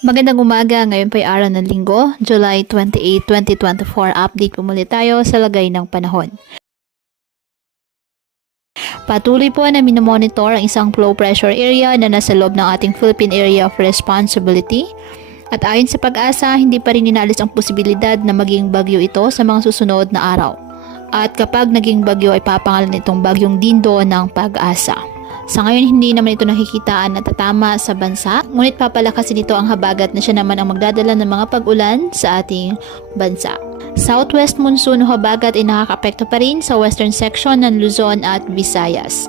Magandang umaga, ngayon po ay araw ng linggo, July 28, 2024. Update po muli tayo sa lagay ng panahon. Patuloy po na minomonitor ang isang low pressure area na nasa loob ng ating Philippine Area of Responsibility. At ayon sa Pag-asa, hindi pa rin inaalis ang posibilidad na maging bagyo ito sa mga susunod na araw. At kapag naging bagyo ay papangalan itong bagyong Dindo ng Pag-asa. Sa ngayon, hindi naman ito nakikitaan na tatama sa bansa, ngunit papalakasin ito ang habagat na siya naman ang magdadala ng mga pag-ulan sa ating bansa. Southwest monsoon o habagat ay nakakapekto pa rin sa western section ng Luzon at Visayas.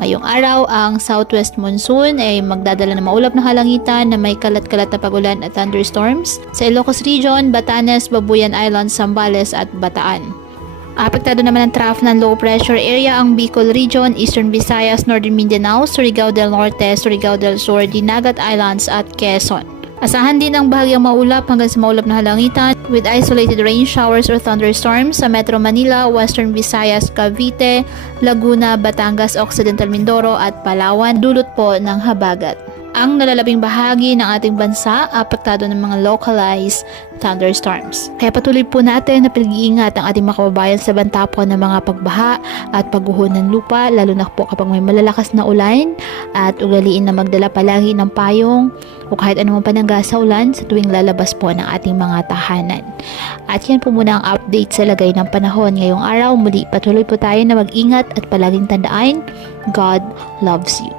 Ngayong araw, ang southwest monsoon ay magdadala ng maulap na kalangitan na may kalat-kalat na pag-ulan at thunderstorms sa Ilocos Region, Batanes, Babuyan Islands, Zambales at Bataan. Apektado naman ang trough ng low pressure area ang Bicol Region, Eastern Visayas, Northern Mindanao, Surigao del Norte, Surigao del Sur, Dinagat Islands at Quezon. Asahan din ang bahagyang maulap hanggang sa maulap na halangitan with isolated rain showers or thunderstorms sa Metro Manila, Western Visayas, Cavite, Laguna, Batangas, Occidental Mindoro at Palawan, dulot po ng habagat. Ang nalalabing bahagi ng ating bansa apektado ng mga localized thunderstorms. Kaya patuloy po natin na pag-iingat ang ating mga kababayan sa banta po ng mga pagbaha at pagguho ng lupa, lalo na po kapag may malalakas na ulan, at ugaliin na magdala palagi ng payong o kahit anumang panangga sa ulan sa tuwing lalabas po ng ating mga tahanan. At yan po muna ang update sa lagay ng panahon ngayong araw. Muli patuloy po tayo na mag-ingat at palaging tandaan, God loves you.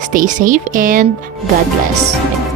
Stay safe and God bless.